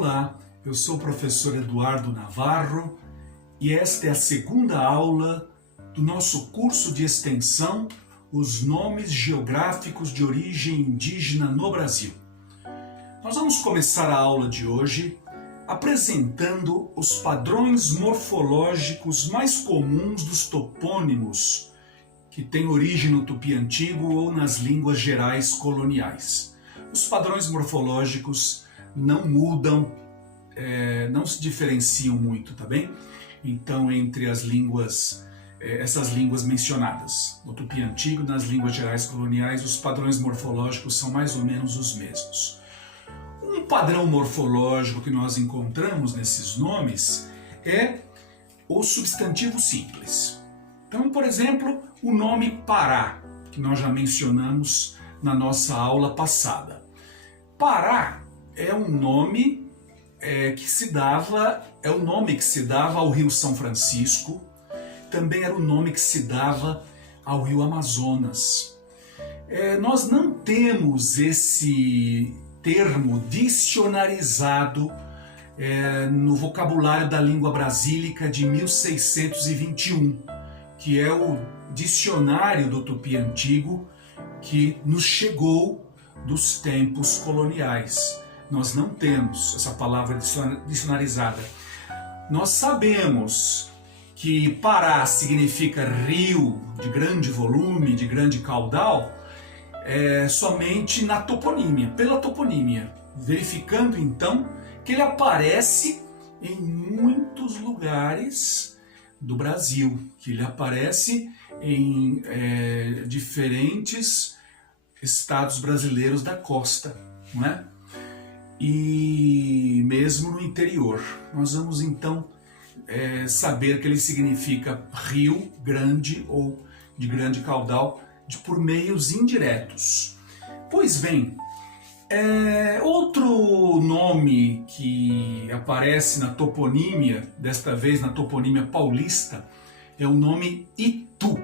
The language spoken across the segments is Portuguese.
Olá, eu sou o professor Eduardo Navarro e esta é a segunda aula do nosso curso de extensão Os Nomes Geográficos de Origem Indígena no Brasil. Nós vamos começar a aula de hoje apresentando os padrões morfológicos mais comuns dos topônimos que têm origem no Tupi Antigo ou nas línguas gerais coloniais. Os padrões morfológicos não mudam, não se diferenciam muito, tá bem? Então, entre as línguas, essas línguas mencionadas, no Tupi Antigo e nas línguas gerais coloniais, os padrões morfológicos são mais ou menos os mesmos. Um padrão morfológico que nós encontramos nesses nomes é o substantivo simples. Então, por exemplo, o nome Pará, que nós já mencionamos na nossa aula passada. Pará é um nome que se dava ao Rio São Francisco, também era o nome que se dava ao Rio Amazonas. Nós não temos esse termo dicionarizado no vocabulário da língua brasílica de 1621, que é o dicionário do Tupi Antigo que nos chegou dos tempos coloniais. Nós não temos essa palavra dicionarizada. Nós sabemos que Pará significa rio de grande volume, de grande caudal, somente na toponímia, pela toponímia, verificando então que ele aparece em muitos lugares do Brasil, que ele aparece em diferentes estados brasileiros da costa, não é? E mesmo no interior. Nós vamos então saber que ele significa rio grande ou de grande caudal por meios indiretos. Pois bem, outro nome que aparece na toponímia, desta vez na toponímia paulista, é o nome Itu.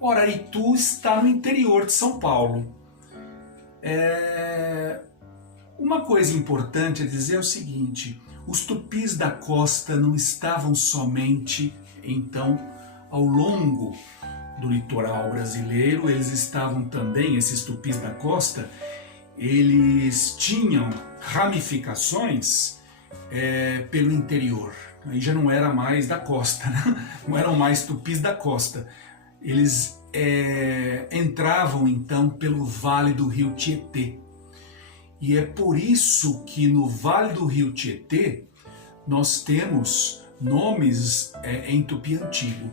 Ora, Itu está no interior de São Paulo. Uma coisa importante a dizer é o seguinte: os tupis da costa não estavam somente, então, ao longo do litoral brasileiro, eles estavam também, esses tupis da costa, eles tinham ramificações pelo interior. Aí já não era mais da costa, né? Não eram mais tupis da costa. Eles entravam então pelo Vale do Rio Tietê. E é por isso que no Vale do Rio Tietê nós temos nomes em Tupi Antigo.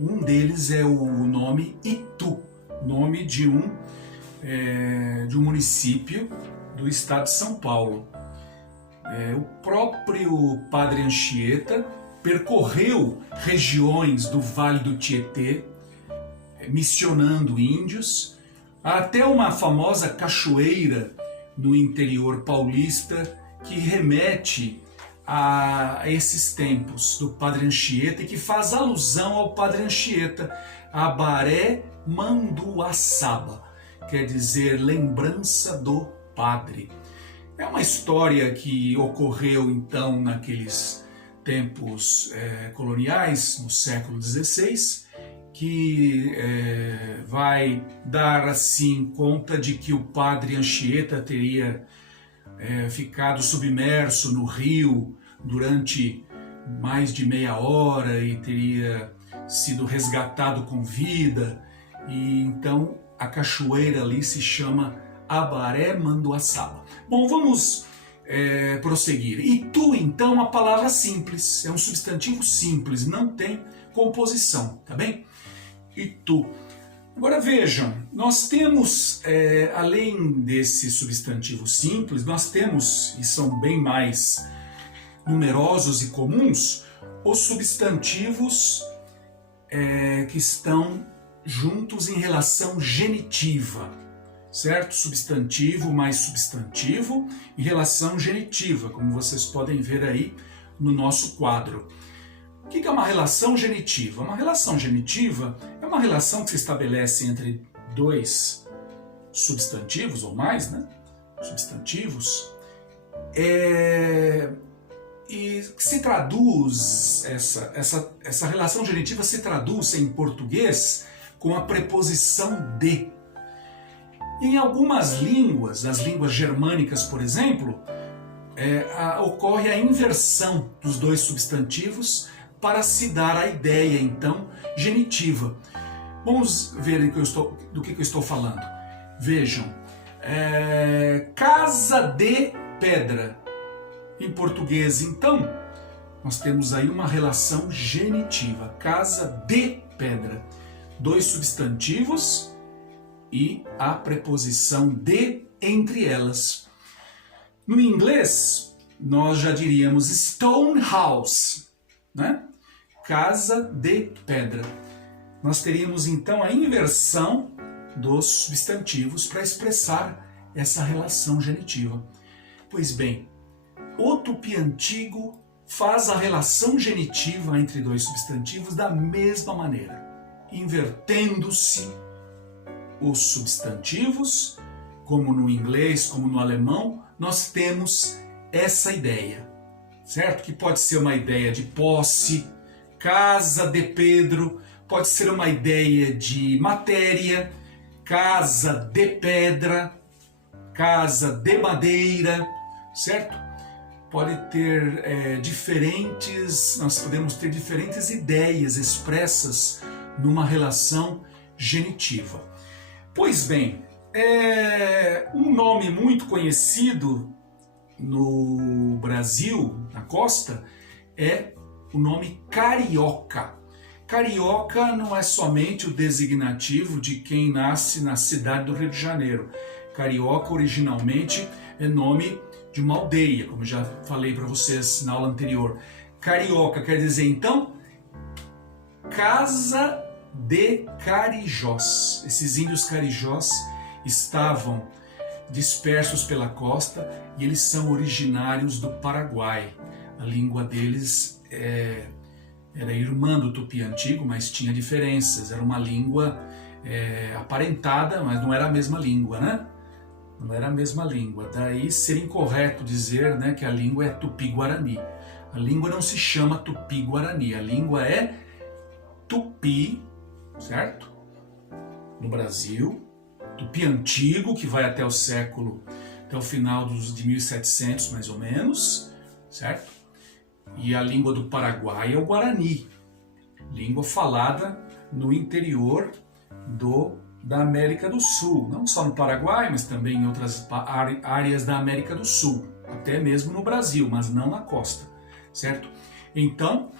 Um deles é o nome Itu, nome de um município do estado de São Paulo. O próprio Padre Anchieta percorreu regiões do Vale do Tietê, missionando índios, até uma famosa cachoeira no interior paulista que remete a esses tempos do Padre Anchieta e que faz alusão ao Padre Anchieta, Abaré Manduaçaba, quer dizer lembrança do padre. É uma história que ocorreu então naqueles tempos coloniais, no século XVI, que vai dar assim conta de que o Padre Anchieta teria ficado submerso no rio durante mais de meia hora e teria sido resgatado com vida, e então a cachoeira ali se chama Abaré Manduaçaba. Bom, vamos prosseguir. Itu, então, é uma palavra simples, é um substantivo simples, não tem composição, tá bem? Itu. Agora vejam, nós temos, além desse substantivo simples, nós temos, e são bem mais numerosos e comuns, os substantivos que estão juntos em relação genitiva, certo? Substantivo mais substantivo em relação genitiva, como vocês podem ver aí no nosso quadro. O que é uma relação genitiva? Uma relação genitiva é uma relação que se estabelece entre dois substantivos ou mais, né? Substantivos, E se traduz, essa relação genitiva se traduz em português com a preposição de. Em algumas línguas, as línguas germânicas, por exemplo, ocorre a inversão dos dois substantivos para se dar a ideia, então, genitiva. Vamos ver do que eu estou falando. Vejam, casa de pedra. Em português, então, nós temos aí uma relação genitiva. Casa de pedra. Dois substantivos e a preposição de entre elas. No inglês, nós já diríamos stone house, né? Casa de pedra. Nós teríamos então a inversão dos substantivos para expressar essa relação genitiva. Pois bem, o tupi antigo faz a relação genitiva entre dois substantivos da mesma maneira, invertendo-se os substantivos, como no inglês, como no alemão, nós temos essa ideia, certo? Que pode ser uma ideia de posse, casa de Pedro, pode ser uma ideia de matéria, casa de pedra, casa de madeira, certo? Pode ter nós podemos ter diferentes ideias expressas numa relação genitiva. Pois bem, um nome muito conhecido no Brasil, na costa, é o nome carioca. Carioca não é somente o designativo de quem nasce na cidade do Rio de Janeiro. Carioca originalmente é nome de uma aldeia, como já falei para vocês na aula anterior. Carioca quer dizer então casa de carijós. Esses índios carijós estavam dispersos pela costa e eles são originários do Paraguai. A língua deles era irmã do tupi antigo, mas tinha diferenças. Era uma língua aparentada, mas não era a mesma língua, né? Não era a mesma língua. Daí seria incorreto dizer, né, que a língua é tupi-guarani. A língua não se chama tupi-guarani, a língua é tupi, certo? No Brasil, tupi antigo, que vai até o final de 1700 mais ou menos, certo? E a língua do Paraguai é o Guarani, língua falada no interior da América do Sul, não só no Paraguai, mas também em outras áreas da América do Sul, até mesmo no Brasil, mas não na costa, certo? Então,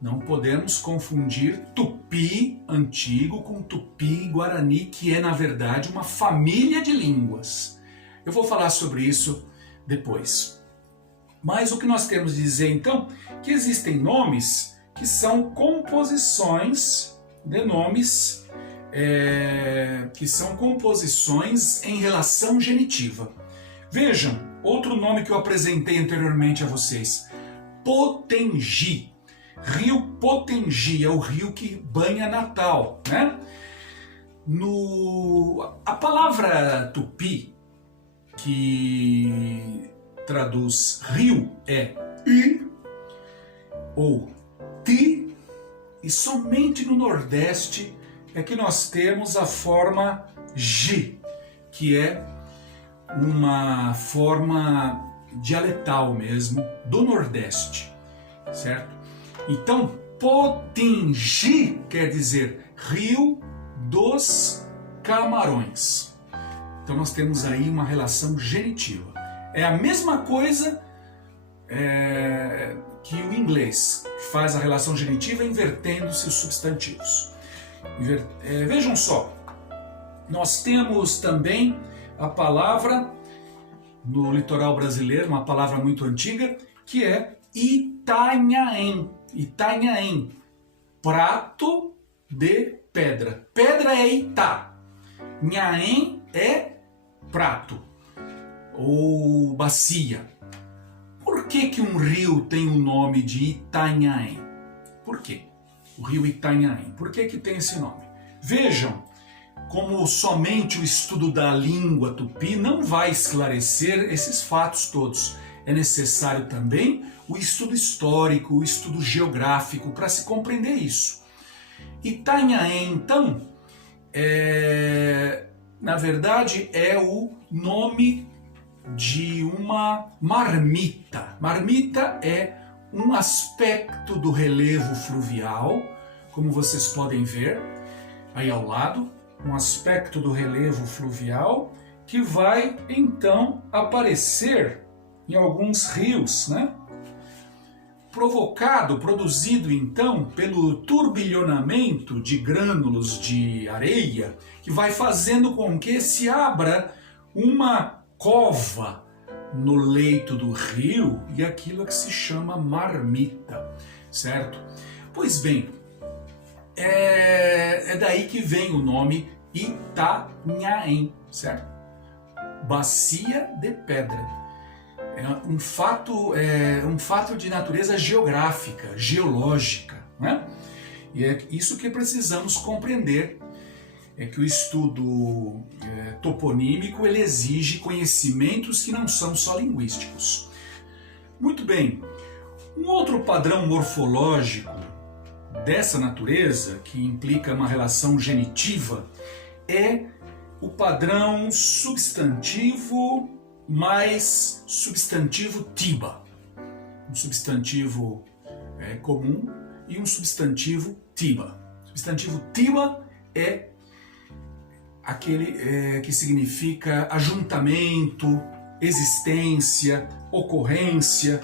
não podemos confundir tupi antigo com tupi-guarani, que é, na verdade, uma família de línguas. Eu vou falar sobre isso depois. Mas o que nós temos de dizer, então, que existem nomes que são composições de nomes que são composições em relação genitiva. Vejam, outro nome que eu apresentei anteriormente a vocês, Potengi. Rio Potengi é o rio que banha Natal, né? A palavra tupi, que traduz rio, é i ou ti, e somente no Nordeste é que nós temos a forma G, que é uma forma dialetal mesmo do Nordeste, certo? Então, Potengi quer dizer Rio dos Camarões. Então nós temos aí uma relação genitiva. É a mesma coisa que o inglês, que faz a relação genitiva invertendo-se os substantivos. Vejam só, nós temos também a palavra no litoral brasileiro, uma palavra muito antiga, que é Itanhaém. Itanhaém, prato de pedra. Pedra é Itá, Nhaém é prato ou bacia. Por que um rio tem o nome de Itanhaém? Por quê? O rio Itanhaém. Por que tem esse nome? Vejam, como somente o estudo da língua tupi não vai esclarecer esses fatos todos. É necessário também o estudo histórico, o estudo geográfico para se compreender isso. Itanhaém, então, na verdade é o nome de uma marmita. Marmita é um aspecto do relevo fluvial, como vocês podem ver aí ao lado, um aspecto do relevo fluvial que vai então aparecer em alguns rios, né? Produzido então pelo turbilhonamento de grânulos de areia, que vai fazendo com que se abra uma cova no leito do rio, e aquilo é que se chama marmita, certo? Pois bem, é daí que vem o nome Itanhaém, certo? Bacia de pedra. É um fato de natureza geográfica, geológica, né? E é isso que precisamos compreender, é que o estudo toponímico ele exige conhecimentos que não são só linguísticos. Muito bem, um outro padrão morfológico dessa natureza, que implica uma relação genitiva, é o padrão substantivo mais substantivo tiba. Um substantivo comum e um substantivo tiba. O substantivo tiba é aquele que significa ajuntamento, existência, ocorrência.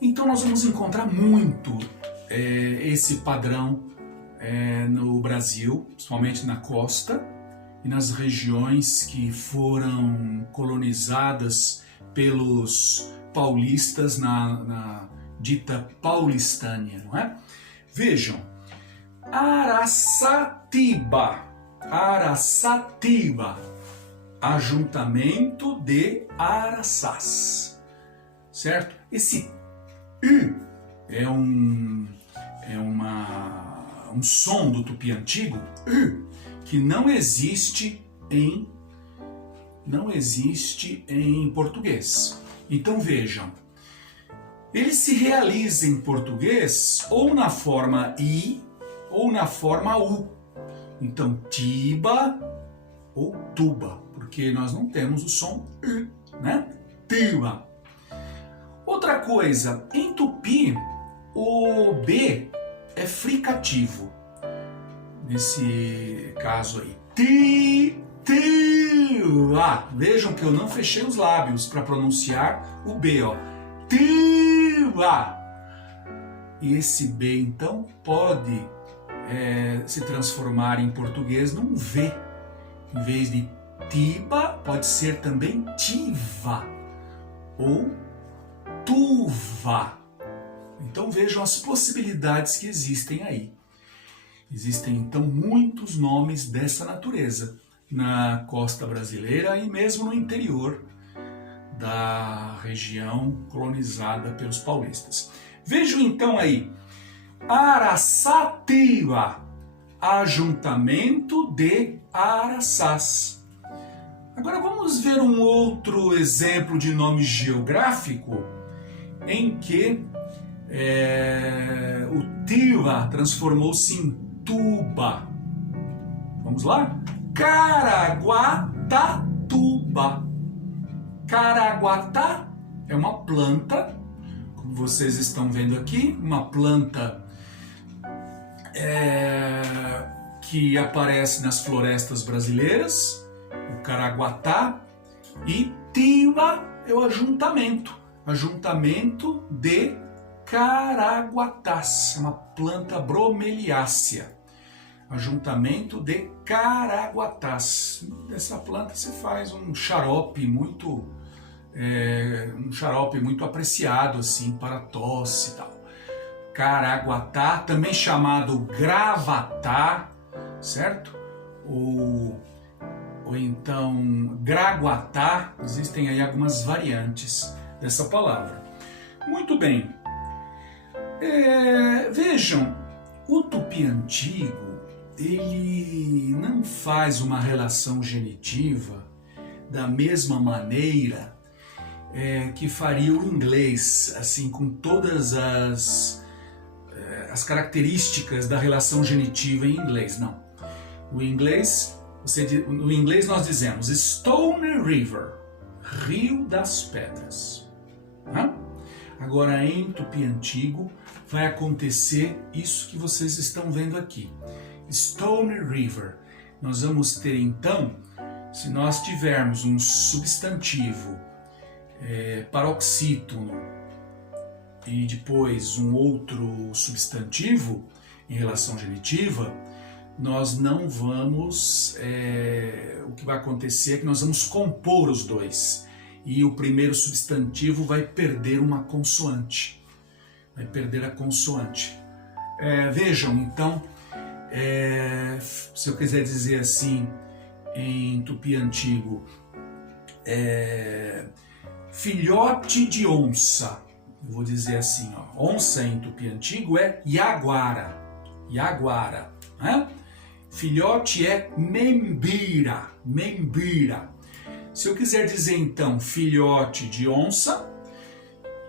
Então nós vamos encontrar muito esse padrão no Brasil, principalmente na costa e nas regiões que foram colonizadas pelos paulistas na dita Paulistânia, não é? Vejam, Araçatiba, ajuntamento de Araçás, certo? Esse U é um som do tupi antigo, que não existe em português. Então vejam, ele se realiza em português ou na forma I ou na forma U. Então tiba ou tuba, porque nós não temos o som U, né? Tiba. Outra coisa, em tupi o B é fricativo. Nesse caso aí, vejam que eu não fechei os lábios para pronunciar o B, ó. E esse B então pode se transformar em português num V. Em vez de tiba, pode ser também tiva ou tuva. Então vejam as possibilidades que existem aí. Existem então muitos nomes dessa natureza na costa brasileira e mesmo no interior da região colonizada pelos paulistas. Vejam então aí, Araçatiba, ajuntamento de Araçás. Agora vamos ver um outro exemplo de nome geográfico em que o Tiva transformou-se em Tuba. Vamos lá? Caraguatatuba. Caraguatá é uma planta, como vocês estão vendo aqui, uma planta que aparece nas florestas brasileiras, o caraguatá, e Tiva é o ajuntamento de caraguatás, uma planta bromeliácea. Ajuntamento de caraguatás. Dessa planta se faz um xarope muito apreciado assim para tosse e tal. Caraguatá, também chamado gravatá, certo? Ou então graguatá. Existem aí algumas variantes dessa palavra. Muito bem. Vejam, o tupi antigo ele não faz uma relação genitiva da mesma maneira que faria o inglês, assim, com todas as características da relação genitiva em inglês, não. O inglês, no inglês nós dizemos Stone River, Rio das Pedras. Tá? Agora em Tupi Antigo vai acontecer isso que vocês estão vendo aqui. Stone River. Nós vamos ter então, se nós tivermos um substantivo paroxítono e depois um outro substantivo em relação genitiva, nós não vamos, o que vai acontecer é que nós vamos compor os dois e o primeiro substantivo vai perder uma consoante, vai perder a consoante. Vejam então, se eu quiser dizer assim em Tupi Antigo, filhote de onça, eu vou dizer assim, ó, onça em Tupi Antigo é yaguara, yaguara, né? Filhote é membira, membira. Se eu quiser dizer então filhote de onça,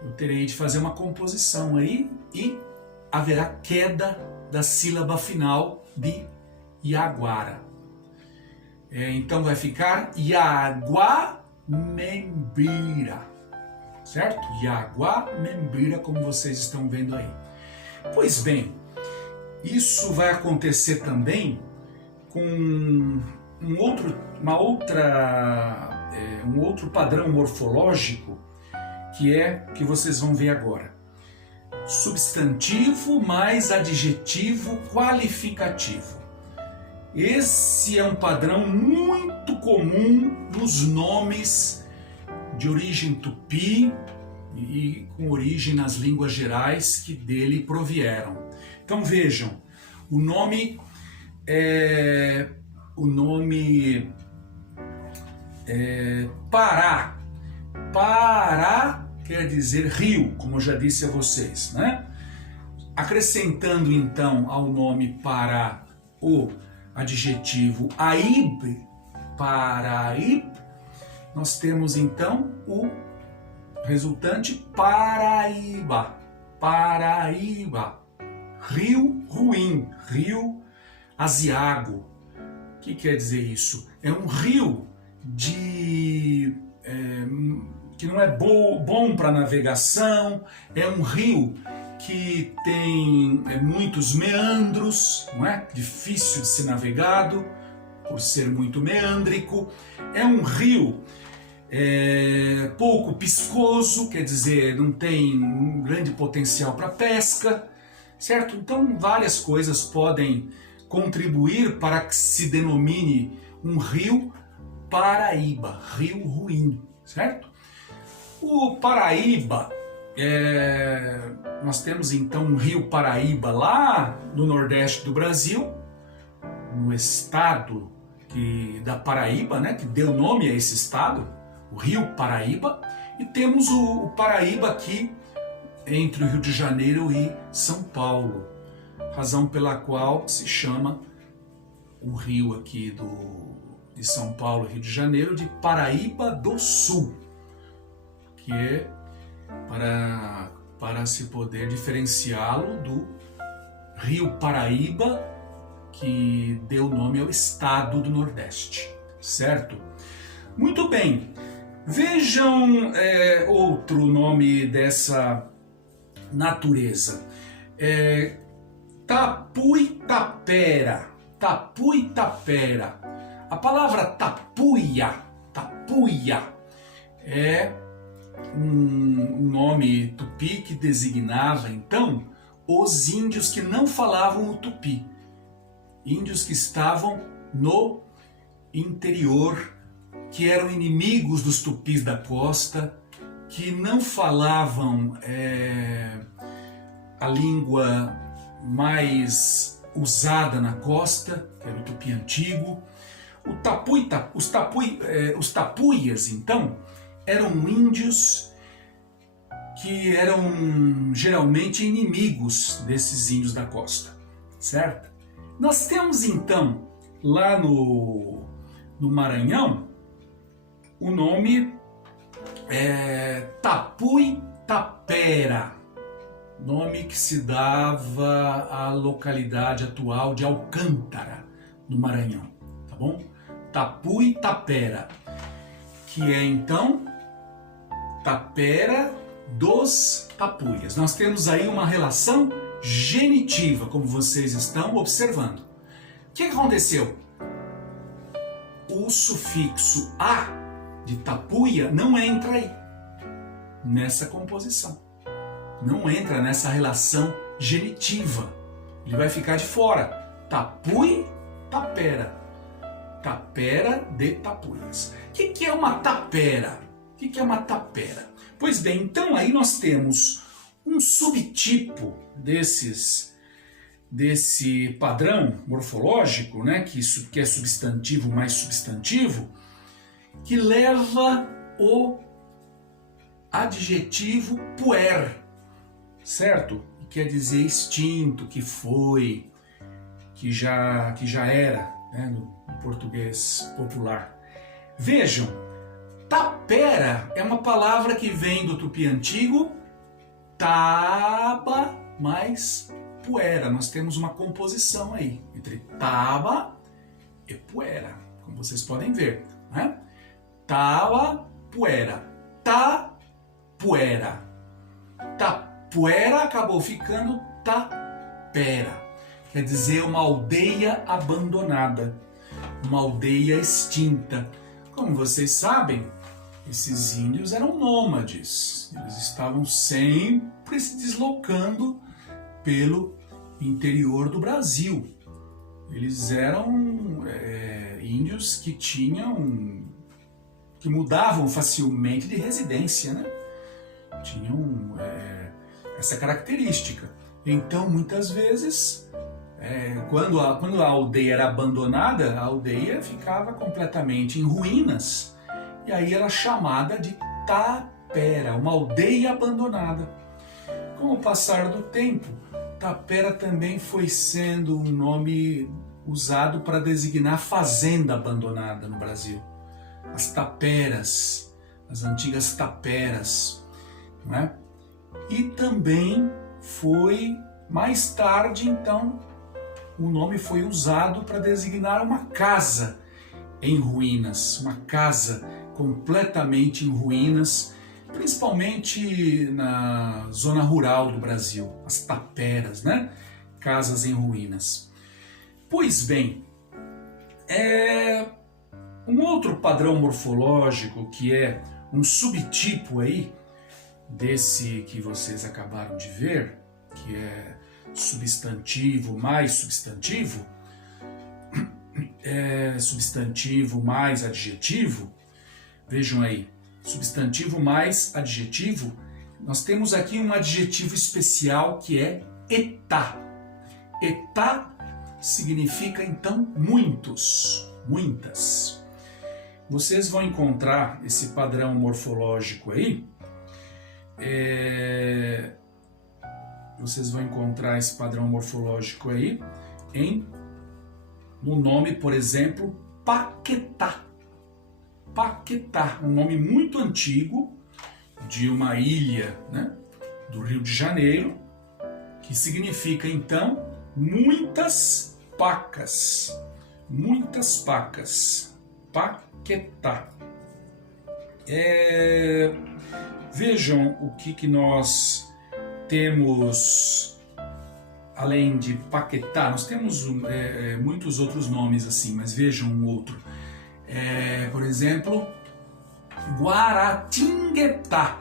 eu terei de fazer uma composição aí e haverá queda da sílaba final de yaguara. Então vai ficar yaguamembira, certo? Yaguamembira, como vocês estão vendo aí. Pois bem, isso vai acontecer também com um outro padrão morfológico que vocês vão ver agora. Substantivo mais adjetivo qualificativo. Esse é um padrão muito comum nos nomes de origem tupi e com origem nas línguas gerais que dele provieram. Então vejam, o nome Pará. Pará quer dizer rio, como eu já disse a vocês, né? Acrescentando então ao nome Pará o adjetivo Aíbe, Paraíbe, nós temos então o resultante Paraíba, Paraíba, rio ruim, rio aziago. O que quer dizer isso? É um rio que não é bom para navegação, é um rio que tem muitos meandros, não é? Difícil de ser navegado, por ser muito meândrico. É um rio pouco piscoso, quer dizer, não tem um grande potencial para pesca, certo? Então várias coisas podem contribuir para que se denomine um rio Paraíba, rio ruim, certo? O Paraíba, nós temos então um rio Paraíba lá no nordeste do Brasil, no estado da Paraíba, né, que deu nome a esse estado, o rio Paraíba, e temos o Paraíba aqui entre o Rio de Janeiro e São Paulo, razão pela qual se chama o rio aqui de São Paulo e Rio de Janeiro de Paraíba do Sul, que é para se poder diferenciá-lo do rio Paraíba, que deu nome ao estado do Nordeste, certo? Muito bem, vejam outro nome dessa natureza, Tapuitapera, Tapuitapera. A palavra tapuia, tapuia, é um nome tupi que designava então os índios que não falavam o tupi, índios que estavam no interior, que eram inimigos dos tupis da costa, que não falavam a língua mais usada na costa, que era o tupi antigo. Os tapuias, então, eram índios que eram geralmente inimigos desses índios da costa, certo? Nós temos então, lá no Maranhão, o nome Tapui-Tapera, nome que se dava à localidade atual de Alcântara, no Maranhão, tá bom? Tapui-Tapera, que é então Tapera dos Tapuias. Nós temos aí uma relação genitiva, como vocês estão observando. O que aconteceu? O sufixo "a" de Tapuia não entra aí, nessa composição. Não entra nessa relação genitiva. Ele vai ficar de fora. Tapui, tapera. Tapera de Tapuias. O que é uma tapera? O que é uma tapera? Pois bem, então aí nós temos um subtipo desse padrão morfológico, né, que é substantivo mais substantivo, que leva o adjetivo puer, certo? Quer dizer extinto, que foi, que já era, né, no português popular. Vejam, tapera é uma palavra que vem do tupi antigo, taba mais puera. Nós temos uma composição aí entre taba e puera, como vocês podem ver, né? Taba, puera, tapuera. Tapuera acabou ficando tapera. Quer dizer, uma aldeia abandonada, uma aldeia extinta. Como vocês sabem, esses índios eram nômades. Eles estavam sempre se deslocando pelo interior do Brasil. Eles eram índios que mudavam facilmente de residência, né? Tinham essa característica. Então, muitas vezes, quando a aldeia era abandonada, a aldeia ficava completamente em ruínas, e aí era chamada de tapera, uma aldeia abandonada. Com o passar do tempo, tapera também foi sendo um nome usado para designar fazenda abandonada no Brasil. As taperas, as antigas taperas, né? E também foi, mais tarde, então, o nome foi usado para designar uma casa em ruínas, uma casa completamente em ruínas, principalmente na zona rural do Brasil, as taperas, né? Casas em ruínas. Pois bem, um outro padrão morfológico que é um subtipo aí desse que vocês acabaram de ver, que é substantivo mais substantivo, substantivo mais adjetivo. Vejam aí, substantivo mais adjetivo, nós temos aqui um adjetivo especial que é etá. Etá significa então muitos, muitas. Vocês vão encontrar esse padrão morfológico aí, no nome, por exemplo, Paquetá. Paquetá, um nome muito antigo de uma ilha, né, do Rio de Janeiro, que significa então muitas pacas. Muitas pacas. Paquetá. Vejam o que nós temos além de Paquetá. Nós temos muitos outros nomes assim, mas vejam um outro. Por exemplo, Guaratinguetá.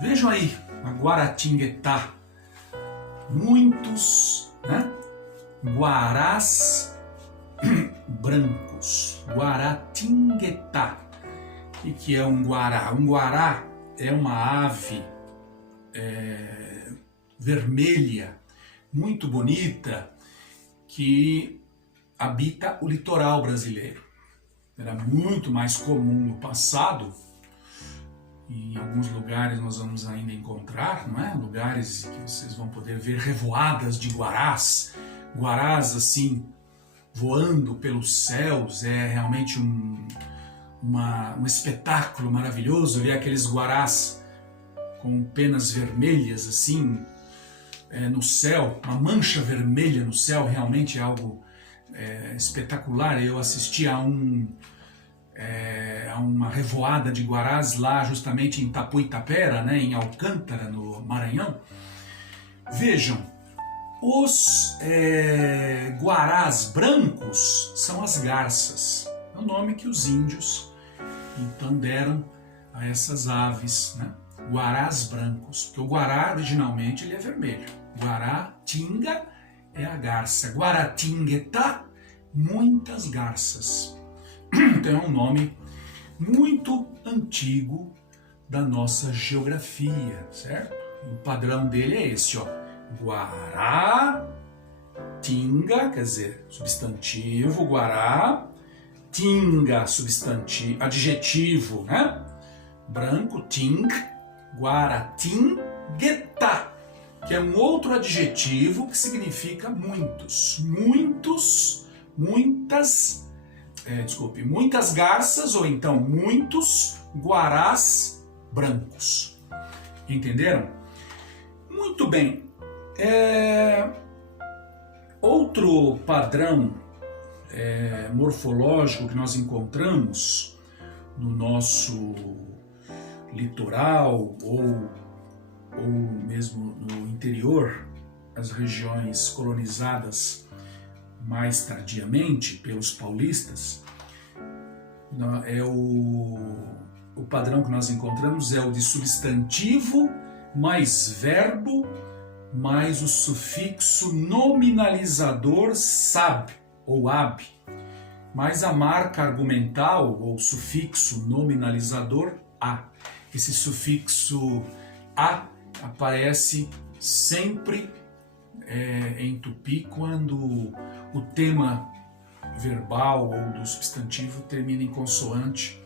Vejam aí, a Guaratinguetá. Muitos, né? Guarás brancos. Guaratinguetá. O que é um guará? Um guará é uma ave vermelha, muito bonita, que habita o litoral brasileiro. Era muito mais comum no passado, e em alguns lugares nós vamos ainda encontrar, não é? Lugares que vocês vão poder ver revoadas de guarás guarás assim voando pelos céus, é realmente um espetáculo maravilhoso ver aqueles guarás com penas vermelhas assim no céu, uma mancha vermelha no céu, realmente é algo espetacular. Eu assisti a uma revoada de guarás lá justamente em Tapuitapera, né, em Alcântara, no Maranhão. Vejam, os guarás brancos são as garças, é o nome que os índios então deram a essas aves, né? Guarás brancos, porque o guará originalmente ele é vermelho. Guaratinga é a garça, Guaratinguetá, muitas garças. Então é um nome muito antigo da nossa geografia, certo? O padrão dele é esse, ó. Guaratinga, quer dizer, substantivo, guará, tinga, substantivo, adjetivo, né? Branco, ting, Guaratinguetá, que é um outro adjetivo que significa muitos, muitas garças ou então muitos guarás brancos. Entenderam? Muito bem. Outro padrão morfológico que nós encontramos no nosso litoral ou mesmo no interior, as regiões colonizadas mais tardiamente pelos paulistas, o padrão que nós encontramos é o de substantivo mais verbo mais o sufixo nominalizador sab ou ab, mais a marca argumental ou sufixo nominalizador a. Esse sufixo a aparece sempre em tupi quando o tema verbal ou do substantivo termina em consoante.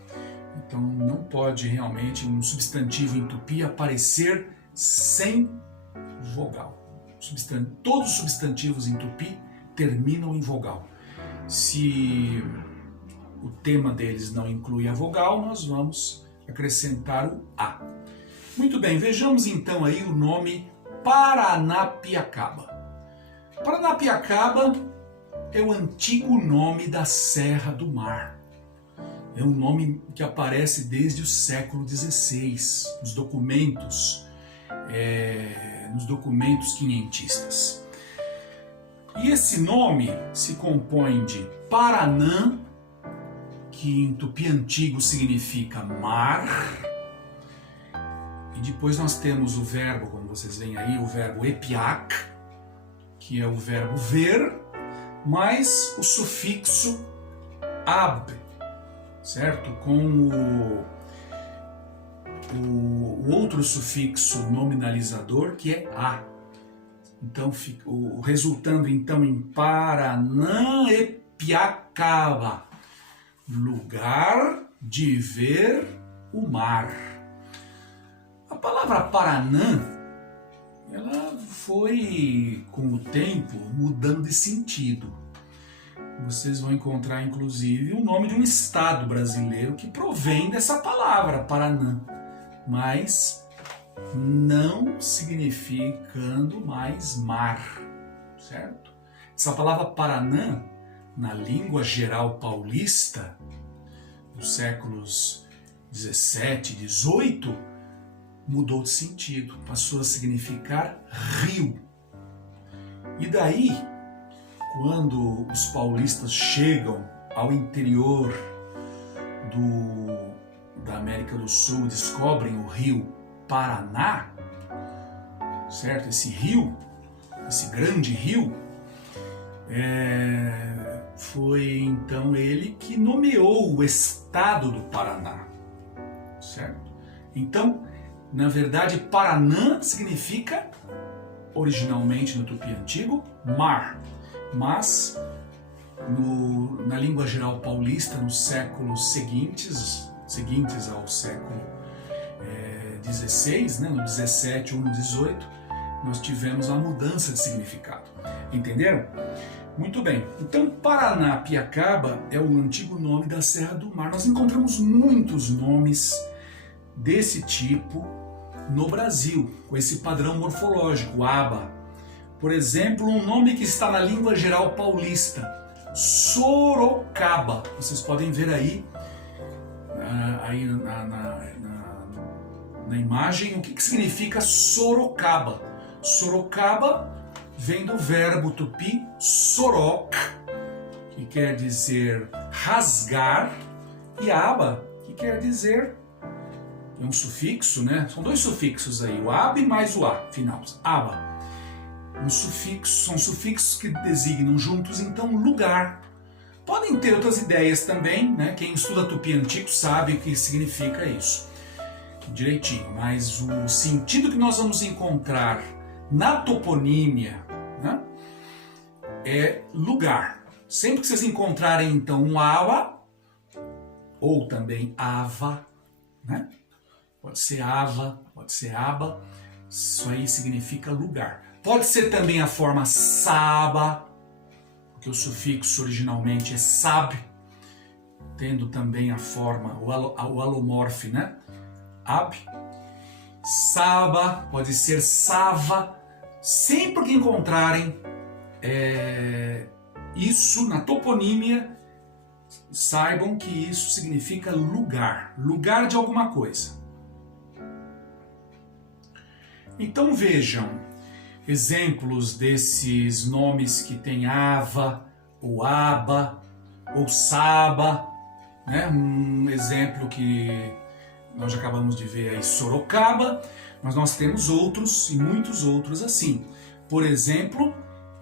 Então não pode realmente um substantivo em tupi aparecer sem vogal. Todos os substantivos em tupi terminam em vogal. Se o tema deles não inclui a vogal, nós vamos acrescentar o a. Muito bem, vejamos então aí o nome Paranapiacaba. Paranapiacaba é o antigo nome da Serra do Mar. É um nome que aparece desde o século XVI, nos documentos quinhentistas. E esse nome se compõe de Paranã, que em tupi antigo significa mar, e depois nós temos o verbo, como vocês veem aí, o verbo epiac, que é o verbo ver, mais o sufixo ab, certo? Com o outro sufixo nominalizador, que é a. Então, resultando então em Paranapiacaba, lugar de ver o mar. A palavra Paranã, ela foi, com o tempo, mudando de sentido. Vocês vão encontrar, inclusive, o nome de um estado brasileiro que provém dessa palavra, Paranã, mas não significando mais mar, certo? Essa palavra Paranã, na língua geral paulista, dos séculos 17 e 18, mudou de sentido, passou a significar rio. E daí, quando os paulistas chegam ao interior da América do Sul, descobrem o rio Paraná, certo? Esse rio, esse grande rio, foi então ele que nomeou o estado do Paraná, certo? Então, na verdade, Paranã significa, originalmente no tupi antigo, mar, mas na língua geral paulista, nos séculos seguintes ao século XVI, né, no 17 ou no 18, nós tivemos a mudança de significado. Entenderam? Muito bem. Então, Paranapiacaba é o antigo nome da Serra do Mar. Nós encontramos muitos nomes desse tipo no Brasil, com esse padrão morfológico, aba. Por exemplo, um nome que está na língua geral paulista, Sorocaba. Vocês podem ver aí na imagem o que significa Sorocaba. Sorocaba vem do verbo tupi sorok, que quer dizer rasgar, e aba, que quer dizer, é um sufixo, né? São dois sufixos aí, o ab mais o a, final, aba. São sufixos que designam juntos, então, lugar. Podem ter outras ideias também, né? Quem estuda tupi antigo sabe o que significa isso direitinho, mas o sentido que nós vamos encontrar na toponímia, né, é lugar. Sempre que vocês encontrarem então um ava, ou também ava, né? Pode ser ava, pode ser aba, isso aí significa lugar. Pode ser também a forma saba, porque o sufixo originalmente é sab, tendo também a forma, o alomorfe, né? Ab. Saba, pode ser sava. Sempre que encontrarem isso na toponímia, saibam que isso significa lugar, lugar de alguma coisa. Então vejam exemplos desses nomes que tem ava, ou aba, ou saba, né? Um exemplo que nós já acabamos de ver aí, Sorocaba, mas nós temos outros e muitos outros assim. Por exemplo,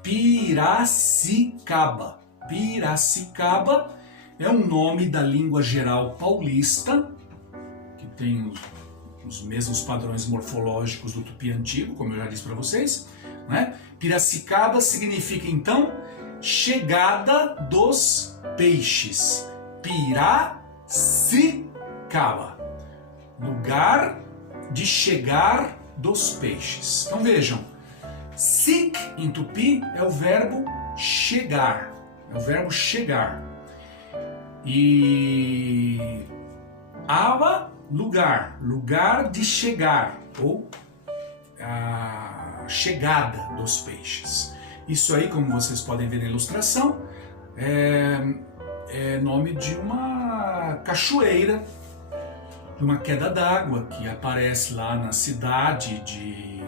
Piracicaba. Piracicaba é um nome da língua geral paulista, que tem os mesmos padrões morfológicos do tupi antigo, como eu já disse para vocês, né? Piracicaba significa então chegada dos peixes. Piracicaba, lugar de chegar dos peixes. Então vejam, sic em tupi é o verbo chegar, é o verbo chegar. E aba, lugar, lugar de chegar, ou a chegada dos peixes. Isso aí, como vocês podem ver na ilustração, é nome de uma cachoeira, de uma queda d'água que aparece lá na cidade de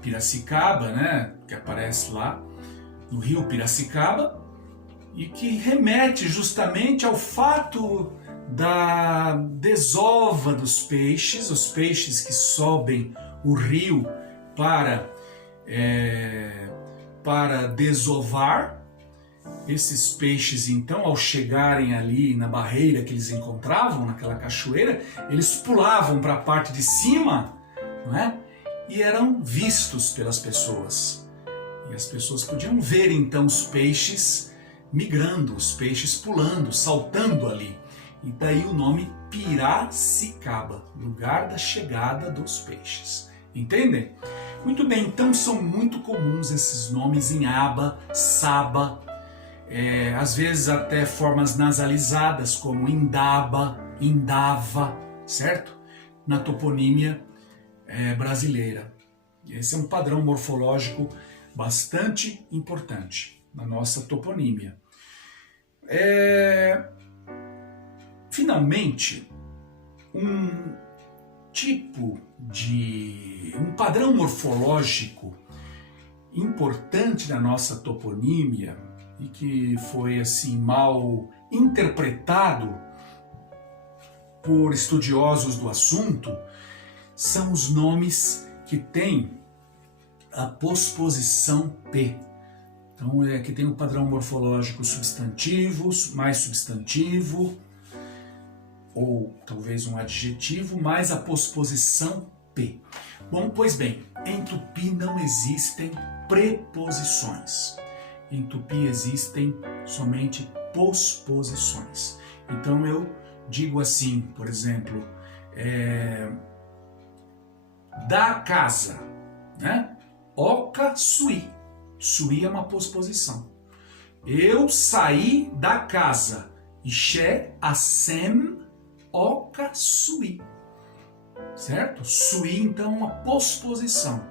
Piracicaba, né? Que aparece lá no rio Piracicaba e que remete justamente ao fato da desova dos peixes, os peixes que sobem o rio para desovar. Esses peixes, então, ao chegarem ali na barreira que eles encontravam, naquela cachoeira, eles pulavam para a parte de cima, não é? E eram vistos pelas pessoas. E as pessoas podiam ver, então, os peixes migrando, os peixes pulando, saltando ali. E daí o nome Piracicaba, lugar da chegada dos peixes. Entendem? Muito bem, então são muito comuns esses nomes em aba, saba, às vezes até formas nasalizadas como indaba, indava, certo? Na toponímia brasileira. Esse é um padrão morfológico bastante importante na nossa toponímia. Finalmente, um padrão morfológico importante na nossa toponímia e que foi assim mal interpretado por estudiosos do assunto são os nomes que têm a posposição P. Então que tem o padrão morfológico substantivos, mais substantivo, ou talvez um adjetivo, mais a posposição P. Bom, pois bem, em tupi não existem preposições. Em tupi existem somente posposições. Então eu digo assim, por exemplo, da casa, né? Oca Suí. Suí é uma posposição. Eu saí da casa. Ixé Assem Oca Suí. Certo? Suí, então, é uma posposição.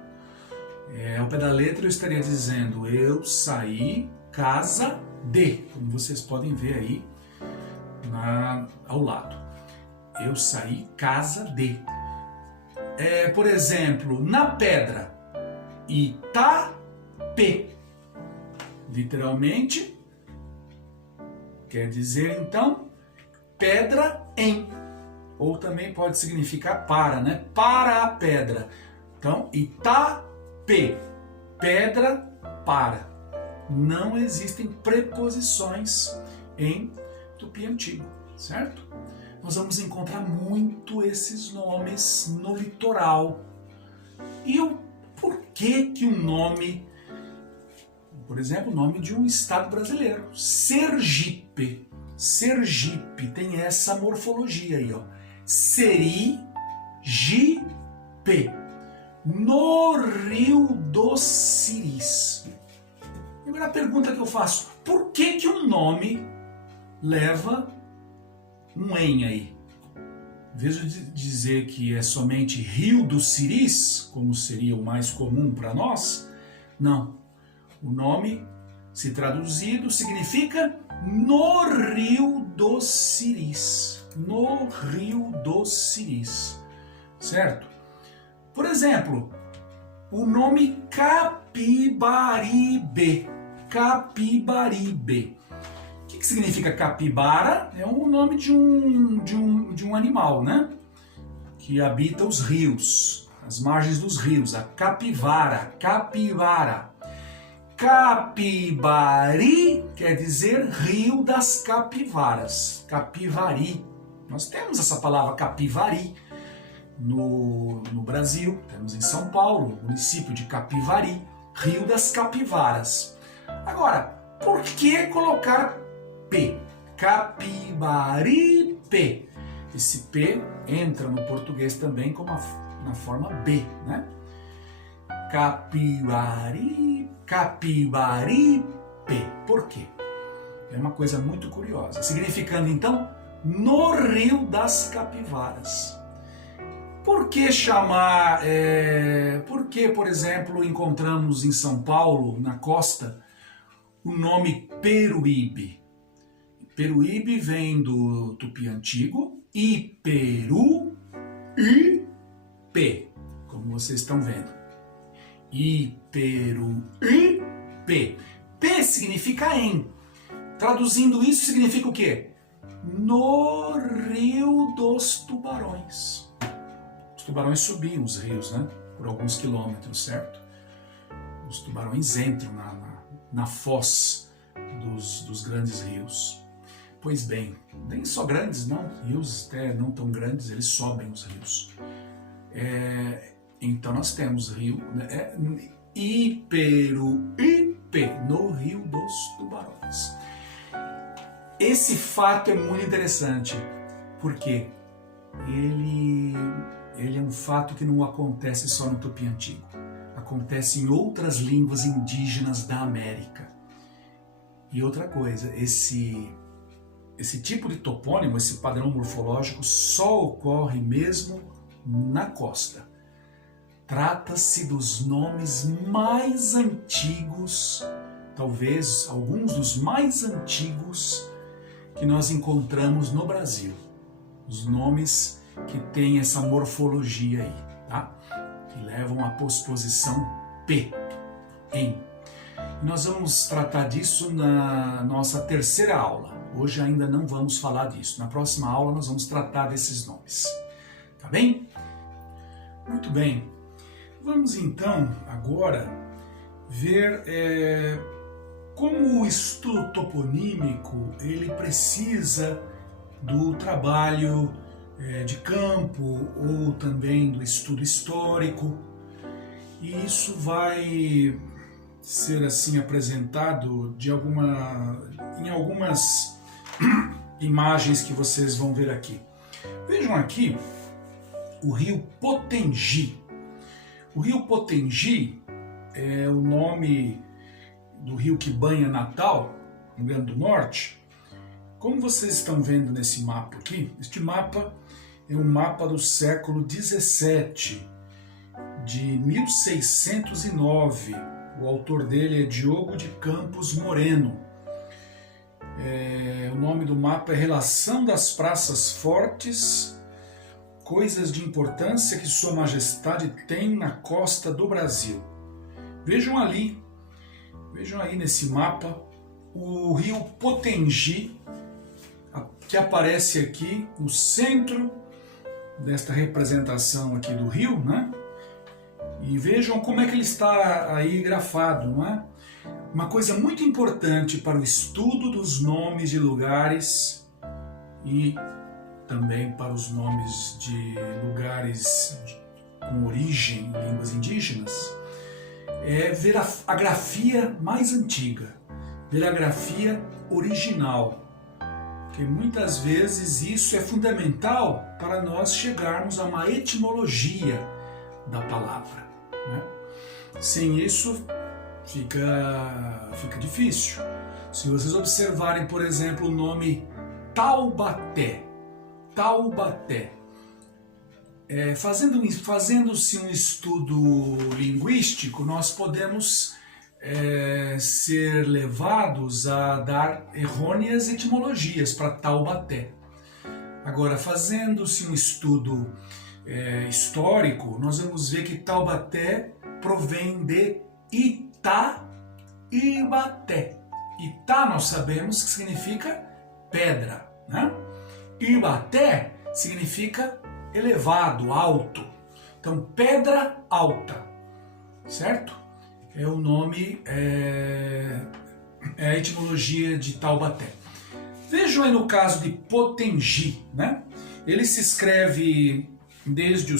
Ao pé da letra eu estaria dizendo eu saí casa de, como vocês podem ver aí ao lado. Eu saí casa de. Por exemplo, na pedra, Itapê. Literalmente, quer dizer então pedra em. Ou também pode significar para, né? Para a pedra. Então, Itapê, pedra para. Não existem preposições em Tupi Antigo, certo? Nós vamos encontrar muito esses nomes no litoral. E o porquê que um nome, por exemplo, o nome de um estado brasileiro, Sergipe. Sergipe tem essa morfologia aí, ó. Seri-gi-pe. No Rio dos Siris. Agora a pergunta que eu faço, por que que um nome leva um em aí? Em vez de dizer que é somente Rio dos Siris, como seria o mais comum para nós, não. O nome, se traduzido, significa no Rio dos Siris. No Rio dos Siris. Certo? Por exemplo, o nome Capibaribe. Capibaribe. O que significa capibara? É o nome de um animal, né? Que habita os rios, as margens dos rios. A capivara, capivara. Capibari quer dizer rio das capivaras. Capivari. Nós temos essa palavra Capivari no Brasil, temos em São Paulo, município de Capivari, Rio das Capivaras. Agora, por que colocar P? Capibaripe. Esse P entra no português também como na forma B, né? Capibaripe. Por quê? É uma coisa muito curiosa. Significando, então, no Rio das Capivaras. Por que chamar... por que, por exemplo, encontramos em São Paulo, na costa, o nome Peruíbe? Peruíbe vem do Tupi Antigo, Iperu, Ipe, como vocês estão vendo. Iperu, Ipe. P significa em. Traduzindo isso, significa o quê? No Rio dos Tubarões. Os tubarões subiam os rios, né? Por alguns quilômetros, certo? Os tubarões entram na foz dos grandes rios. Pois bem, nem só grandes, não. Rios até não tão grandes, eles sobem os rios. Então nós temos rio, né? Iperuípe, no Rio dos Tubarões. Esse fato é muito interessante, porque ele é um fato que não acontece só no Tupi Antigo. Acontece em outras línguas indígenas da América. E outra coisa, esse tipo de topônimo, esse padrão morfológico, só ocorre mesmo na costa. Trata-se dos nomes mais antigos, talvez alguns dos mais antigos que nós encontramos no Brasil. Os nomes que têm essa morfologia aí, tá? Que levam a posposição P, em. E nós vamos tratar disso na nossa terceira aula. Hoje ainda não vamos falar disso. Na próxima aula nós vamos tratar desses nomes. Tá bem? Muito bem. Vamos então agora ver como o estudo toponímico ele precisa do trabalho de campo ou também do estudo histórico. E isso vai ser assim apresentado em algumas imagens que vocês vão ver aqui. Vejam aqui o rio Potengi. O rio Potengi é o nome do rio que banha Natal, no Rio Grande do Norte. Como vocês estão vendo nesse mapa aqui, este mapa é um mapa do século 17, de 1609. O autor dele é Diogo de Campos Moreno. O nome do mapa é Relação das Praças Fortes, coisas de importância que Sua Majestade tem na costa do Brasil. Vejam aí nesse mapa o rio Potengi, que aparece aqui no centro desta representação aqui do rio, né? E vejam como é que ele está aí grafado, não é? Uma coisa muito importante para o estudo dos nomes de lugares e também para os nomes de lugares com origem em línguas indígenas é ver a grafia mais antiga, ver a grafia original. Porque muitas vezes isso é fundamental para nós chegarmos a uma etimologia da palavra, né? Sem isso fica difícil. Se vocês observarem, por exemplo, o nome Taubaté, fazendo-se um estudo linguístico, nós podemos ser levados a dar errôneas etimologias para Taubaté. Agora, fazendo-se um estudo histórico, nós vamos ver que Taubaté provém de Itá e Ibaté. Itá nós sabemos que significa pedra, né? Ibaté significa elevado, alto. Então, pedra alta, certo? É o nome, é a etimologia de Taubaté. Vejam aí no caso de Potengi, né? Ele se escreve desde no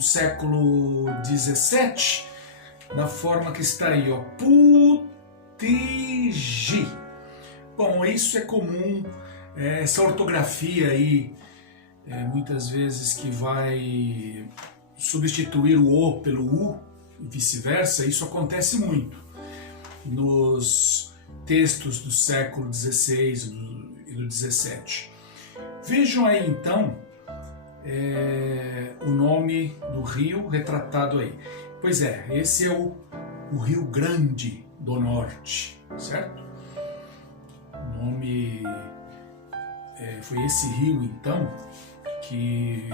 século 17, da forma que está aí, ó, Putigi. Bom, isso é comum, essa ortografia aí, muitas vezes que vai substituir o O pelo U, e vice-versa, isso acontece muito nos textos do século XVI e do XVII. Vejam aí então o nome do rio retratado aí. Pois é, esse é o Rio Grande do Norte, certo? O nome foi esse rio então que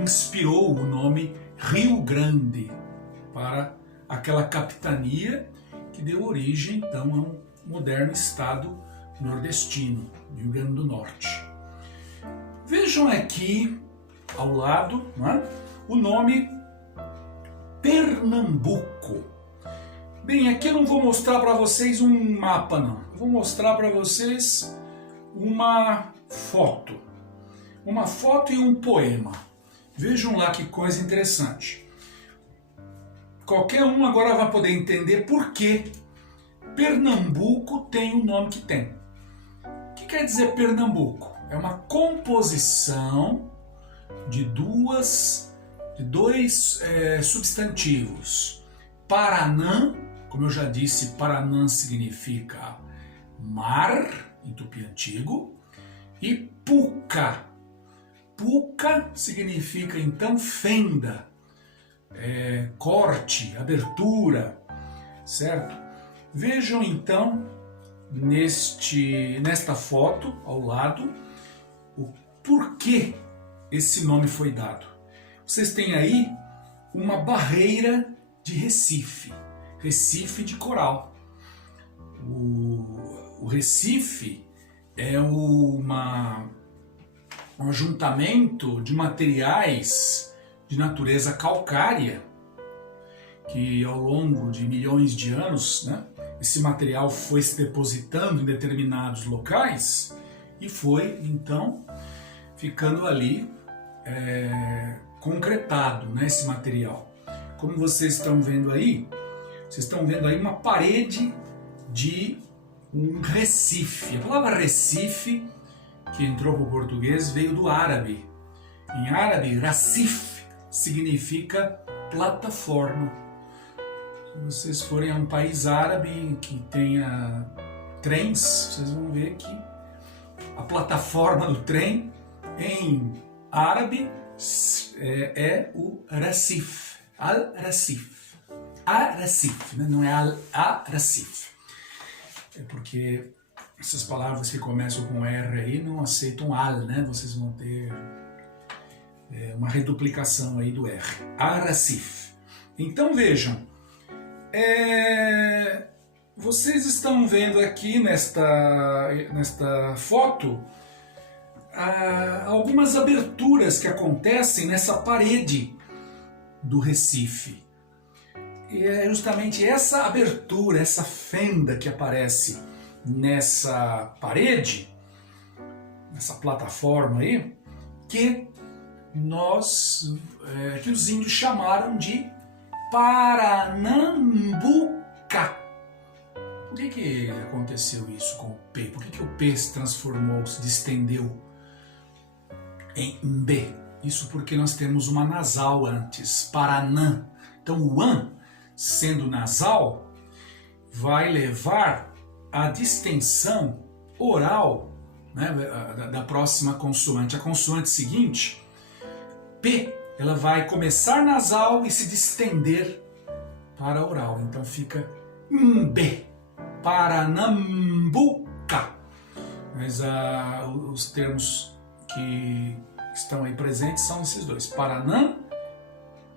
inspirou o nome Rio Grande para aquela capitania que deu origem então a um moderno estado nordestino, Rio Grande do Norte. Vejam aqui ao lado, né, o nome Pernambuco. Bem, aqui eu não vou mostrar para vocês um mapa, não. Eu vou mostrar para vocês uma foto. Uma foto e um poema. Vejam lá que coisa interessante. Qualquer um agora vai poder entender por que Pernambuco tem o nome que tem. O que quer dizer Pernambuco? É uma composição de dois substantivos. Paranã, como eu já disse, Paranã significa mar, em tupi antigo, e Puca. Puca significa então fenda, corte, abertura, certo? Vejam então nesta foto ao lado o porquê esse nome foi dado. Vocês têm aí uma barreira de Recife, Recife de coral. O Recife é um ajuntamento de materiais de natureza calcária que ao longo de milhões de anos, né, esse material foi se depositando em determinados locais e foi então ficando ali concretado, né, esse material. Como vocês estão vendo aí uma parede de um recife. A palavra recife, que entrou para o português, veio do árabe. Em árabe, racif significa plataforma. Se vocês forem a um país árabe que tenha trens, vocês vão ver que a plataforma do trem em árabe é o Racif, Al-Racif, A-Racif, né? Não é Al-Racif. É porque essas palavras que começam com R aí não aceitam Al, né? Vocês vão ter uma reduplicação aí do R. A-Racif. Então vejam, vocês estão vendo aqui nesta foto algumas aberturas que acontecem nessa parede do Recife. E é justamente essa abertura, essa fenda que aparece nessa parede, nessa plataforma aí, que os índios chamaram de Paranambuca. Por que aconteceu isso com o P? Por que o P se transformou, se distendeu em B? Isso porque nós temos uma nasal antes, Paranã. Então o an, sendo nasal, vai levar à distensão oral, né, da próxima consoante. A consoante seguinte, P, ela vai começar nasal e se distender para oral. Então fica B, Paranambuca. Mas os termos que estão aí presentes são esses dois, Paranã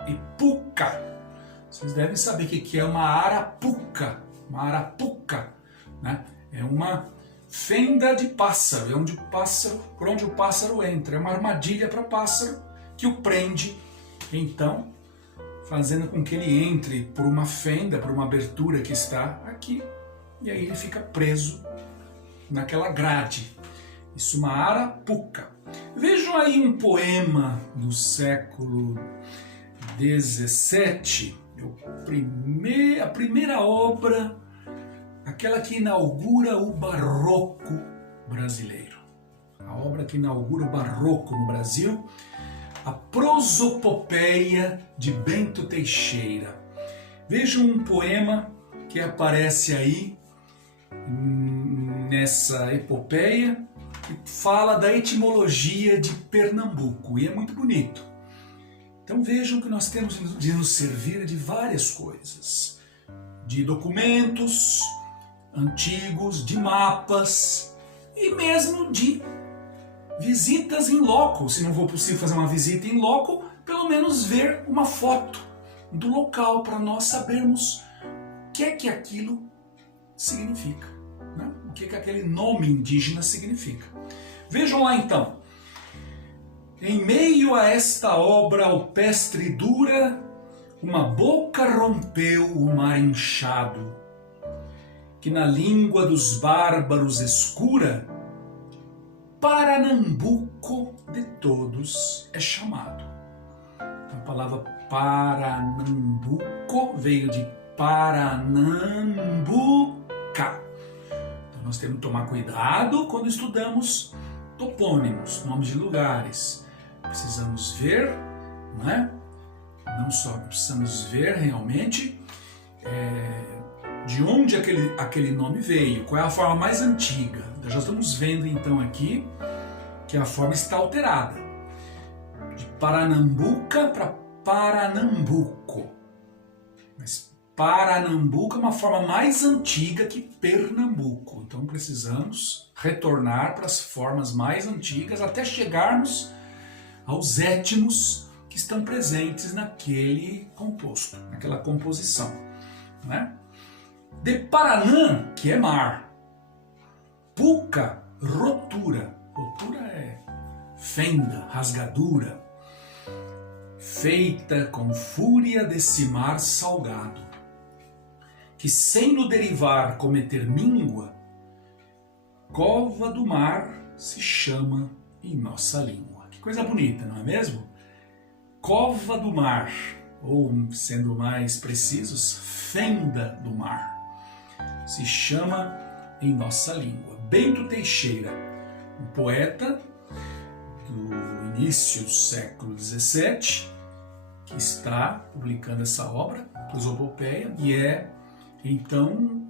e Puca. Vocês devem saber o que é uma arapuca. Uma arapuca, né? É uma fenda de pássaro, por onde o pássaro entra. É uma armadilha para pássaro que o prende, então, fazendo com que ele entre por uma fenda, por uma abertura que está aqui, e aí ele fica preso naquela grade. Isso é uma arapuca. Vejam aí um poema do século XVII, a primeira obra, aquela que inaugura o barroco brasileiro. A obra que inaugura o barroco no Brasil, a Prosopopeia de Bento Teixeira. Vejam um poema que aparece aí nessa epopeia, que fala da etimologia de Pernambuco, e é muito bonito. Então vejam que nós temos de nos servir de várias coisas, de documentos antigos, de mapas e mesmo de visitas em loco. Se não for possível fazer uma visita em loco, pelo menos ver uma foto do local para nós sabermos o que é que aquilo significa, né? O que é que aquele nome indígena significa. Vejam lá então. Em meio a esta obra alpestre e dura, uma boca rompeu o mar inchado, que na língua dos bárbaros escura, Paranambuco de todos é chamado. A palavra Paranambuco veio de Paranambuca. Então nós temos que tomar cuidado quando estudamos topônimos, nomes de lugares. Precisamos ver, não é? Não só precisamos ver realmente de onde aquele nome veio, qual é a forma mais antiga. Nós já estamos vendo então aqui que a forma está alterada, de Paranambuca para Paranambuco. Mas Paranambuco é uma forma mais antiga que Pernambuco. Então precisamos retornar para as formas mais antigas até chegarmos aos étimos que estão presentes naquele composto, naquela composição, né? De Paranã, que é mar. Puca, rotura. Rotura é fenda, rasgadura. Feita com fúria desse mar salgado, que sem no derivar cometer míngua, cova do mar se chama em nossa língua. Que coisa bonita, não é mesmo? Cova do mar, ou sendo mais precisos, fenda do mar, se chama em nossa língua. Bento Teixeira, um poeta do início do século XVII, que está publicando essa obra, Prosopopeia, e então,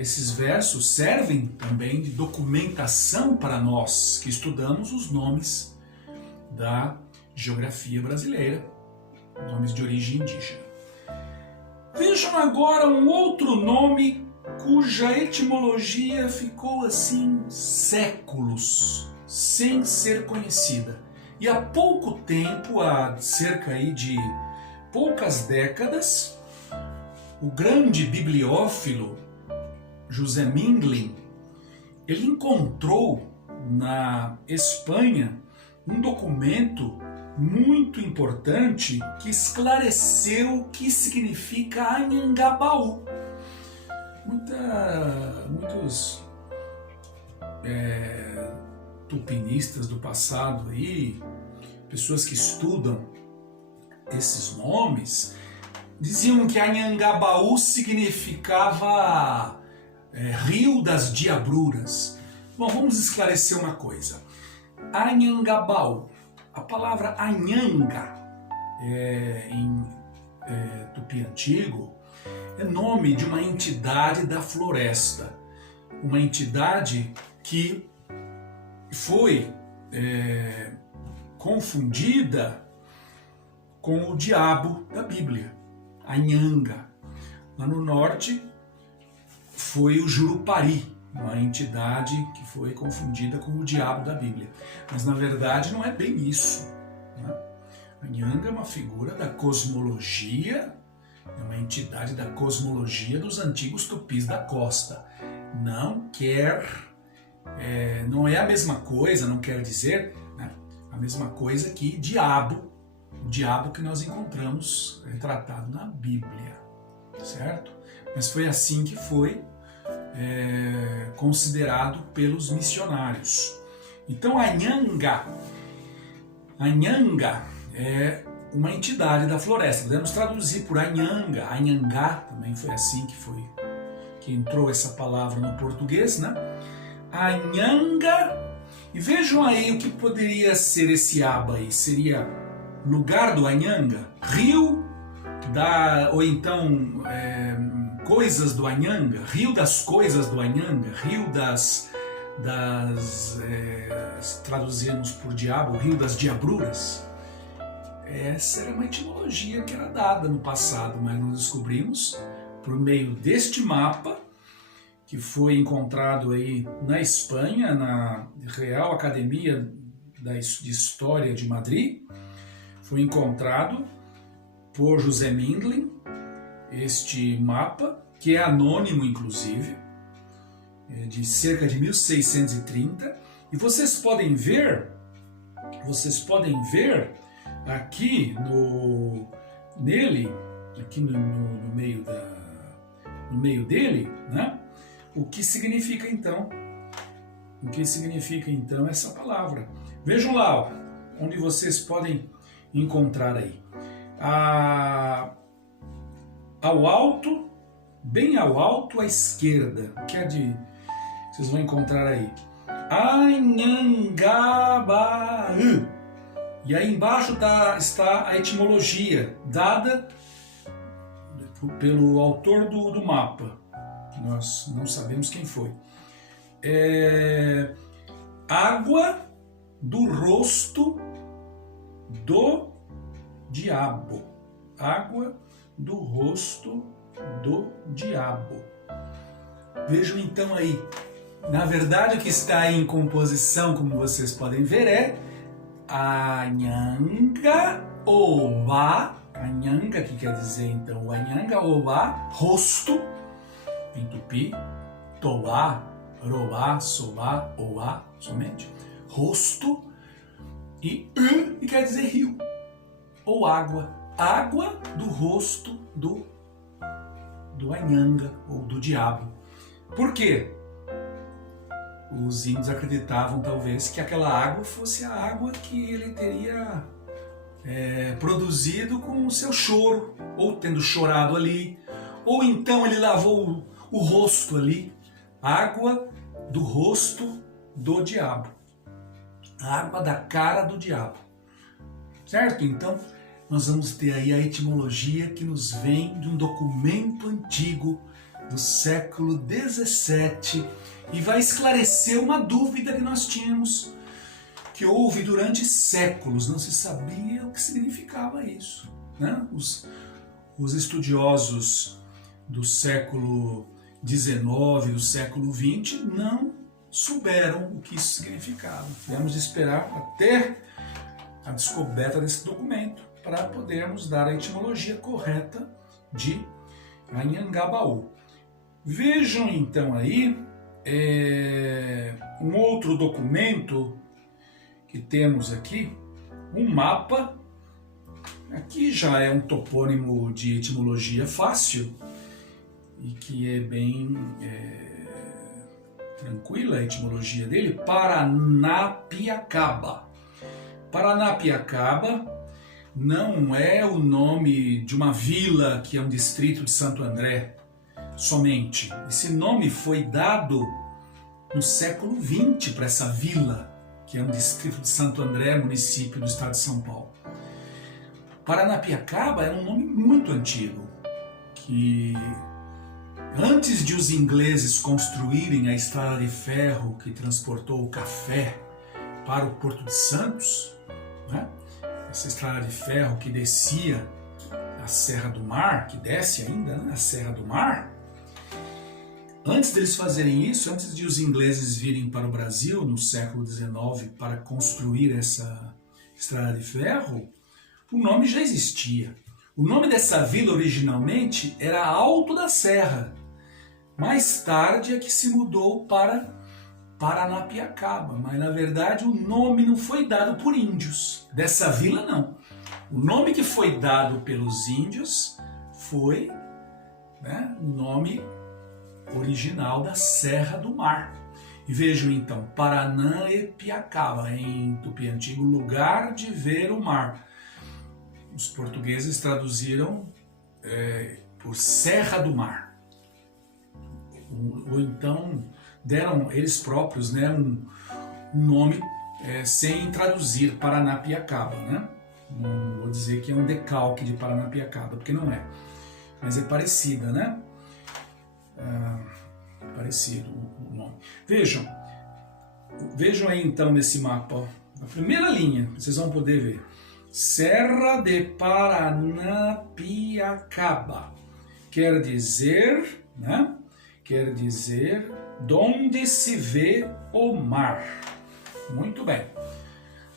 esses versos servem também de documentação para nós que estudamos os nomes da geografia brasileira, nomes de origem indígena. Vejam agora um outro nome cuja etimologia ficou assim séculos sem ser conhecida. E há pouco tempo, há cerca aí de poucas décadas, o grande bibliófilo José Mindlin, ele encontrou na Espanha um documento muito importante que esclareceu o que significa Anhangabaú. Muitos tupinistas do passado aí, pessoas que estudam esses nomes, diziam que Anhangabaú significava Rio das Diabruras. Bom, vamos esclarecer uma coisa. Anhangabaú, a palavra Anhanga, em tupi antigo, é nome de uma entidade da floresta, uma entidade que foi confundida com o diabo da Bíblia, Anhanga. Lá no norte foi o Jurupari, uma entidade que foi confundida com o diabo da Bíblia. Mas na verdade não é bem isso, né? Anhanga é uma figura da cosmologia, é uma entidade da cosmologia dos antigos tupis da costa. Não é a mesma coisa, não quer dizer, né, a mesma coisa que diabo, o diabo que nós encontramos retratado na Bíblia, certo? Mas foi assim que foi considerado pelos missionários. Então Anhanga é uma entidade da floresta. Podemos traduzir por Anhanga, Anhangá, também foi assim que entrou essa palavra no português, né? Anhanga, e vejam aí o que poderia ser esse aba aí. Seria lugar do Anhanga, rio ou então coisas do Anhanga, rio das coisas do Anhanga, rio traduzimos por diabo, rio das diabruras. Essa era uma etimologia que era dada no passado, mas nós descobrimos por meio deste mapa, que foi encontrado aí na Espanha, na Real Academia de História de Madrid, foi encontrado por José Mindlin, este mapa, que é anônimo inclusive, de cerca de 1630, e vocês podem ver aqui no meio dele, né? O que significa então essa palavra. Vejam lá, ó, onde vocês podem encontrar aí. Ao alto, bem ao alto à esquerda, que é vocês vão encontrar aí Anhangabaú. E aí embaixo está a etimologia dada pelo autor do mapa. Nós não sabemos quem foi. Água do rosto do diabo. Água do rosto do diabo. Vejam então aí. Na verdade, o que está aí em composição, como vocês podem ver, é Anhanga Oba. Anhanga, que quer dizer então o Anhanga Oba, rosto, em tupi, Toba, Robá, Sobá, Oá, somente, rosto, e quer dizer rio, ou água, água do rosto do Anhanga, ou do diabo. Por quê? Os índios acreditavam talvez que aquela água fosse a água que ele teria produzido com o seu choro, ou tendo chorado ali, ou então ele lavou o rosto ali, água do rosto do diabo, água da cara do diabo, certo? Então nós vamos ter aí a etimologia que nos vem de um documento antigo do século XVII e vai esclarecer uma dúvida que nós tínhamos, que houve durante séculos, não se sabia o que significava isso, né? Os estudiosos do século XIX, do século XX, não souberam o que isso significava. Tivemos de esperar até a descoberta desse documento para podermos dar a etimologia correta de Anhangabaú. Vejam então aí um outro documento que temos aqui, um mapa. Aqui já é um topônimo de etimologia fácil e que é bem tranquila a etimologia dele. Paranapiacaba. Paranapiacaba não é o nome de uma vila que é um distrito de Santo André somente. Esse nome foi dado no século XX para essa vila, que é um distrito de Santo André, município do estado de São Paulo. Paranapiacaba é um nome muito antigo, que antes de os ingleses construírem a estrada de ferro que transportou o café para o Porto de Santos, né? Essa estrada de ferro que descia a Serra do Mar, que desce ainda, né? A Serra do Mar. Antes deles fazerem isso, antes de os ingleses virem para o Brasil no século XIX para construir essa estrada de ferro, o nome já existia. O nome dessa vila originalmente era Alto da Serra. Mais tarde é que se mudou para Paranapiacaba, mas na verdade o nome não foi dado por índios. Dessa vila não. O nome que foi dado pelos índios foi, né, o nome original da Serra do Mar. E vejam então, Paranapiacaba, em Tupi Antigo, lugar de ver o mar. Os portugueses traduziram por Serra do Mar. Ou então deram eles próprios, né, um nome sem traduzir, Paranapiacaba, né? Não vou dizer que é um decalque de Paranapiacaba, porque não é. Mas é parecida, né? Parecido o nome. Vejam aí então nesse mapa, a primeira linha, vocês vão poder ver. Serra de Paranapiacaba. Quer dizer, né? Quer dizer, donde se vê o mar. Muito bem.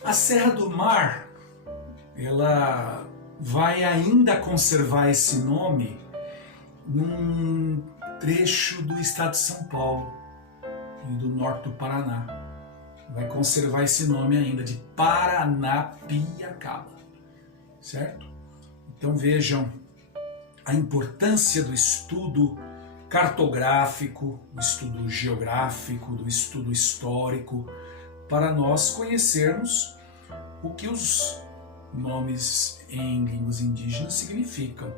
A Serra do Mar, ela vai ainda conservar esse nome num trecho do estado de São Paulo e do norte do Paraná. Vai conservar esse nome ainda de Paranapiacaba, certo? Então vejam a importância do estudo cartográfico, do estudo geográfico, do estudo histórico, para nós conhecermos o que os nomes em línguas indígenas significam.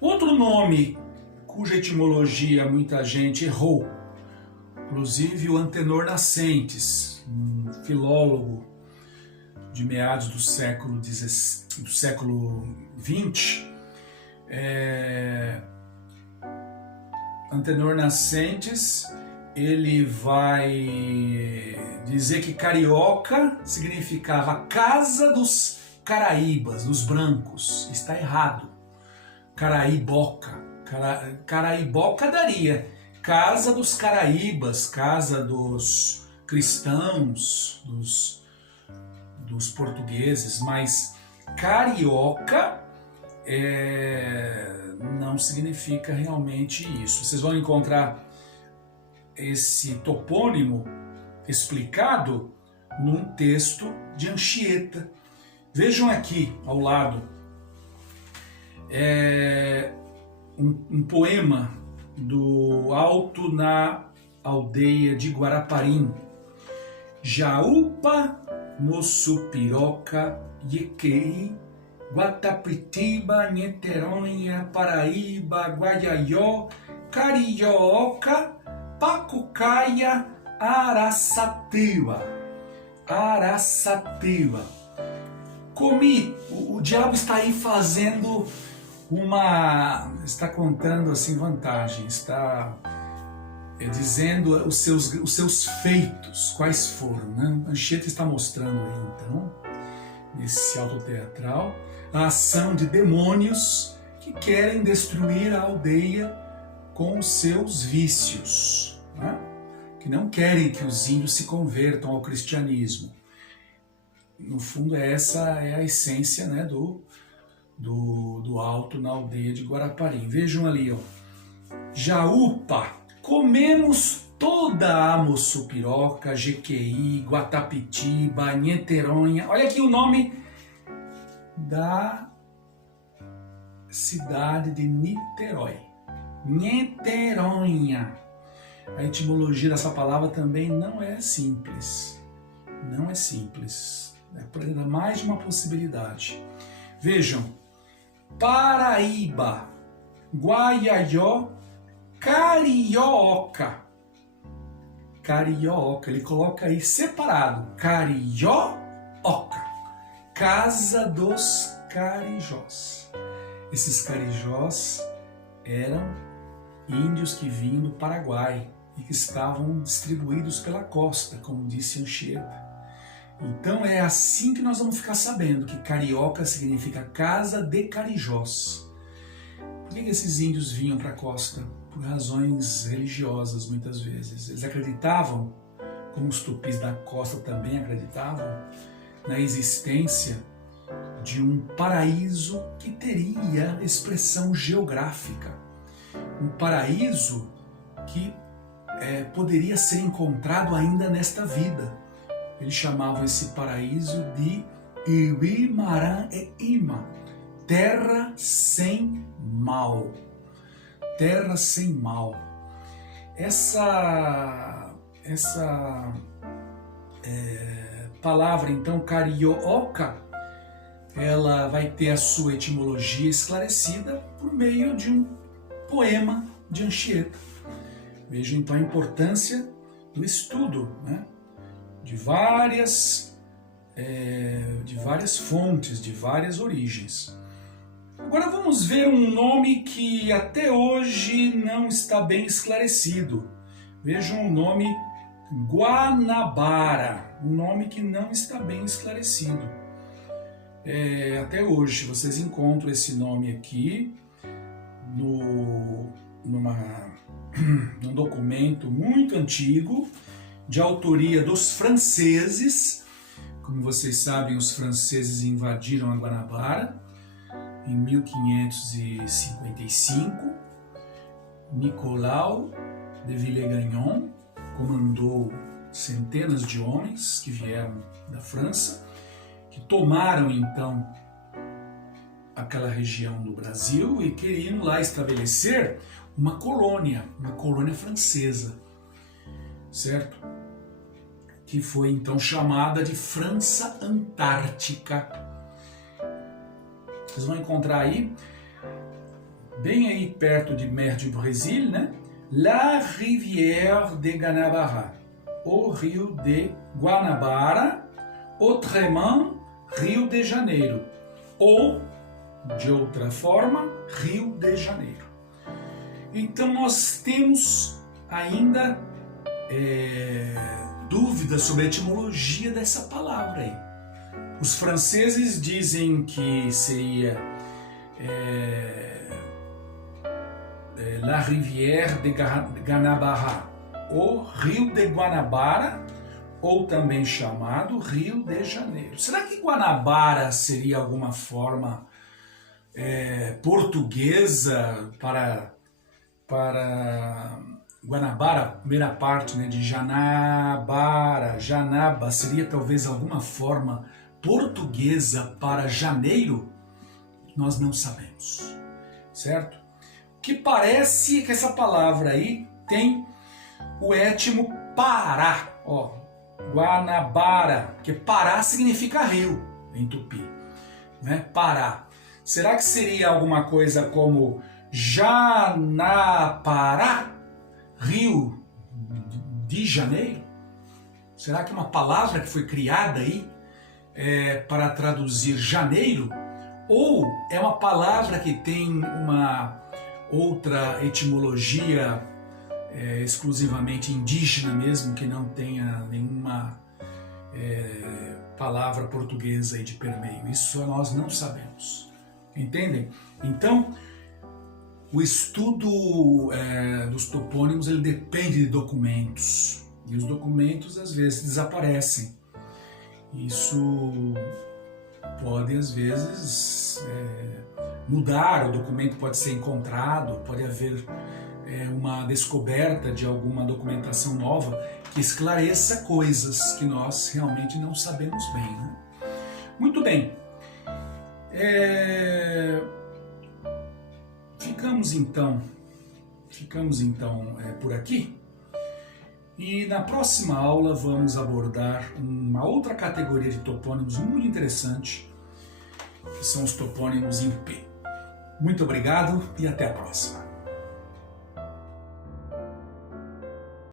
Outro nome cuja etimologia muita gente errou, inclusive o Antenor Nascentes, um filólogo de meados do século XX, Antenor Nascentes, ele vai dizer que carioca significava casa dos caraíbas, dos brancos. Está errado. Caraiboca. Caraiboca daria casa dos caraíbas, casa dos cristãos, dos portugueses, mas carioca não significa realmente isso. Vocês vão encontrar esse topônimo explicado num texto de Anchieta. Vejam aqui ao lado um poema do Alto na aldeia de Guaraparim. Jaúpa, Mossupiroca, Yequei, Guatapitiba, Nheteronha, Paraíba, Guaiaió, Carioca, Pacucaia, Araçatiba. Araçatiba. o diabo está aí fazendo está contando assim vantagem, está dizendo os seus feitos, quais foram, né? Anchieta está mostrando aí então, nesse autoteatral, a ação de demônios que querem destruir a aldeia com os seus vícios, né? Que não querem que os índios se convertam ao cristianismo. No fundo, essa é a essência, né, do alto na aldeia de Guaraparim. Vejam ali, ó. Jaúpa, comemos toda a Mossupiroca, Jequeí, Guatapitiba, Nheteronha. Olha aqui o nome da cidade de Niterói. Nheteronha. A etimologia dessa palavra também não é simples. Não é simples. É para dar mais de uma possibilidade. Vejam. Paraíba, Guaiaió, Carioca. Carioca, ele coloca aí separado. Carioca, Casa dos Carijós. Esses carijós eram índios que vinham do Paraguai e que estavam distribuídos pela costa, como disse Anchieta. Então é assim que nós vamos ficar sabendo que carioca significa casa de carijós. Por que esses índios vinham para a costa? Por razões religiosas, muitas vezes. Eles acreditavam, como os tupis da costa também acreditavam, na existência de um paraíso que teria expressão geográfica. Um paraíso que poderia ser encontrado ainda nesta vida. Eles chamavam esse paraíso de Iwimarã e Ima, terra sem mal. Terra sem mal. Essa palavra, então, carioca, ela vai ter a sua etimologia esclarecida por meio de um poema de Anchieta. Veja então a importância do estudo, né? De várias fontes, de várias origens. Agora vamos ver um nome que até hoje não está bem esclarecido. Vejam o nome Guanabara, um nome que não está bem esclarecido. Até hoje vocês encontram esse nome aqui num documento muito antigo, de autoria dos franceses. Como vocês sabem, os franceses invadiram a Guanabara em 1555. Nicolau de Villegagnon comandou centenas de homens que vieram da França, que tomaram então aquela região do Brasil e queriam lá estabelecer uma colônia francesa, certo? Que foi então chamada de França Antártica. Vocês vão encontrar aí, bem aí perto de Mer du Brésil, né? La Rivière de Guanabara, o Rio de Guanabara, autrement Rio de Janeiro, ou, de outra forma, Rio de Janeiro. Então nós temos ainda dúvidas sobre a etimologia dessa palavra aí. Os franceses dizem que seria La Rivière de Guanabara, ou Rio de Guanabara, ou também chamado Rio de Janeiro. Será que Guanabara seria alguma forma portuguesa para Guanabara, a primeira parte, né, de Janabara, Janaba, seria talvez alguma forma portuguesa para janeiro? Nós não sabemos, certo? O que parece que essa palavra aí tem o étimo Pará, ó, Guanabara, porque Pará significa rio em tupi, né? Pará. Será que seria alguma coisa como Janapará, Rio de Janeiro? Será que é uma palavra que foi criada aí para traduzir janeiro, ou é uma palavra que tem uma outra etimologia exclusivamente indígena mesmo, que não tenha nenhuma palavra portuguesa aí de permeio. Isso nós não sabemos. Entendem? Então, o estudo dos topônimos ele depende de documentos. E os documentos às vezes desaparecem. Isso pode às vezes mudar, o documento pode ser encontrado, pode haver uma descoberta de alguma documentação nova que esclareça coisas que nós realmente não sabemos bem, né? Muito bem. Ficamos então por aqui. E na próxima aula vamos abordar uma outra categoria de topônimos muito interessante, que são os topônimos em P. Muito obrigado e até a próxima.